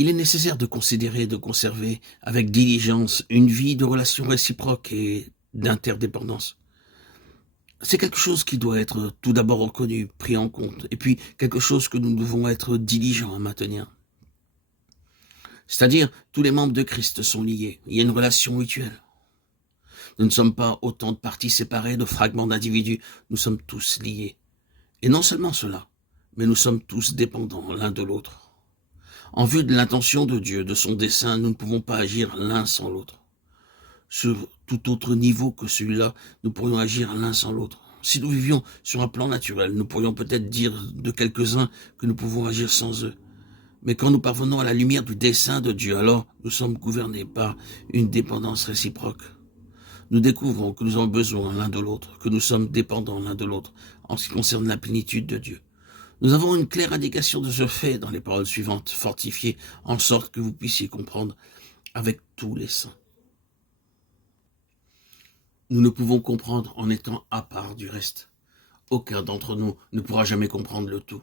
Il est nécessaire de considérer et de conserver avec diligence une vie de relations réciproques et d'interdépendance. C'est quelque chose qui doit être tout d'abord reconnu, pris en compte, et puis quelque chose que nous devons être diligents à maintenir. C'est-à-dire, tous les membres de Christ sont liés, il y a une relation mutuelle. Nous ne sommes pas autant de parties séparées, de fragments d'individus, nous sommes tous liés. Et non seulement cela, mais nous sommes tous dépendants l'un de l'autre. En vue de l'intention de Dieu, de son dessein, nous ne pouvons pas agir l'un sans l'autre. Sur tout autre niveau que celui-là, nous pourrions agir l'un sans l'autre. Si nous vivions sur un plan naturel, nous pourrions peut-être dire de quelques-uns que nous pouvons agir sans eux. Mais quand nous parvenons à la lumière du dessein de Dieu, alors nous sommes gouvernés par une dépendance réciproque. Nous découvrons que nous avons besoin l'un de l'autre, que nous sommes dépendants l'un de l'autre en ce qui concerne la plénitude de Dieu. Nous avons une claire indication de ce fait dans les paroles suivantes, fortifiées en sorte que vous puissiez comprendre avec tous les saints. Nous ne pouvons comprendre en étant à part du reste. Aucun d'entre nous ne pourra jamais comprendre le tout.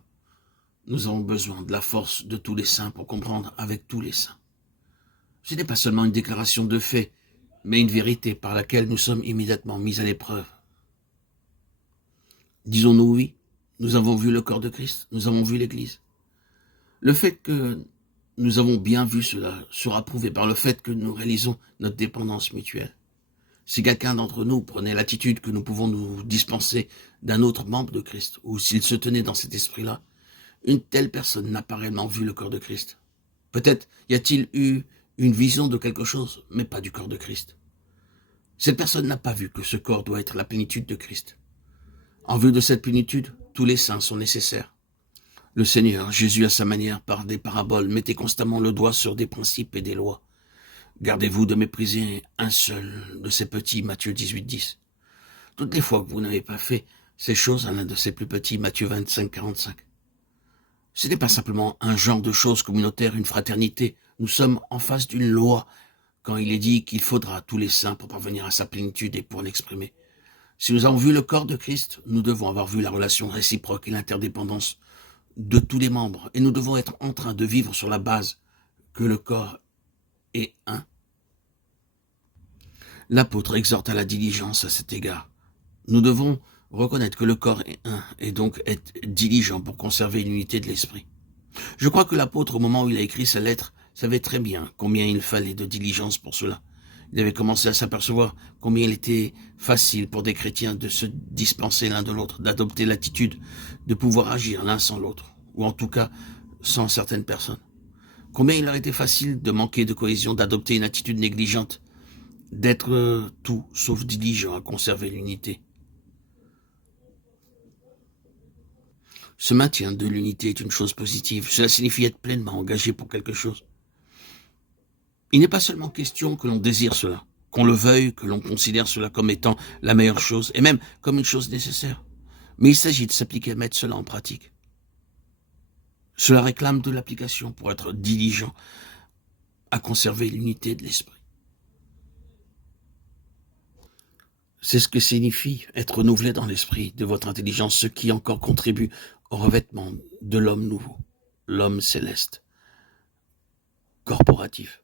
Nous avons besoin de la force de tous les saints pour comprendre avec tous les saints. Ce n'est pas seulement une déclaration de fait, mais une vérité par laquelle nous sommes immédiatement mis à l'épreuve. Disons-nous oui, nous avons vu le corps de Christ, nous avons vu l'Église. Le fait que nous avons bien vu cela sera prouvé par le fait que nous réalisons notre dépendance mutuelle. Si quelqu'un d'entre nous prenait l'attitude que nous pouvons nous dispenser d'un autre membre de Christ, ou s'il se tenait dans cet esprit-là, une telle personne n'a pas réellement vu le corps de Christ. Peut-être y a-t-il eu une vision de quelque chose, mais pas du corps de Christ. Cette personne n'a pas vu que ce corps doit être la plénitude de Christ. En vue de cette plénitude, tous les saints sont nécessaires. Le Seigneur, Jésus à sa manière, par des paraboles, mettait constamment le doigt sur des principes et des lois. Gardez-vous de mépriser un seul de ces petits, Matthieu 18:10. Toutes les fois que vous n'avez pas fait ces choses à l'un de ces plus petits, Matthieu 25:45. Ce n'est pas simplement un genre de choses communautaires, une fraternité. Nous sommes en face d'une loi quand il est dit qu'il faudra tous les saints pour parvenir à sa plénitude et pour l'exprimer. Si nous avons vu le corps de Christ, nous devons avoir vu la relation réciproque et l'interdépendance de tous les membres. Et nous devons être en train de vivre sur la base que le corps est un. L'apôtre exhorte à la diligence à cet égard. Nous devons reconnaître que le corps est un et donc être diligent pour conserver l'unité de l'esprit. Je crois que l'apôtre, au moment où il a écrit sa lettre, savait très bien combien il fallait de diligence pour cela. Il avait commencé à s'apercevoir combien il était facile pour des chrétiens de se dispenser l'un de l'autre, d'adopter l'attitude de pouvoir agir l'un sans l'autre, ou en tout cas sans certaines personnes. Combien il leur était facile de manquer de cohésion, d'adopter une attitude négligente, d'être tout sauf diligent à conserver l'unité. Ce maintien de l'unité est une chose positive. Cela signifie être pleinement engagé pour quelque chose. Il n'est pas seulement question que l'on désire cela, qu'on le veuille, que l'on considère cela comme étant la meilleure chose, et même comme une chose nécessaire. Mais il s'agit de s'appliquer à mettre cela en pratique. Cela réclame de l'application pour être diligent à conserver l'unité de l'esprit. C'est ce que signifie être renouvelé dans l'esprit de votre intelligence, ce qui encore contribue au revêtement de l'homme nouveau, l'homme céleste, corporatif.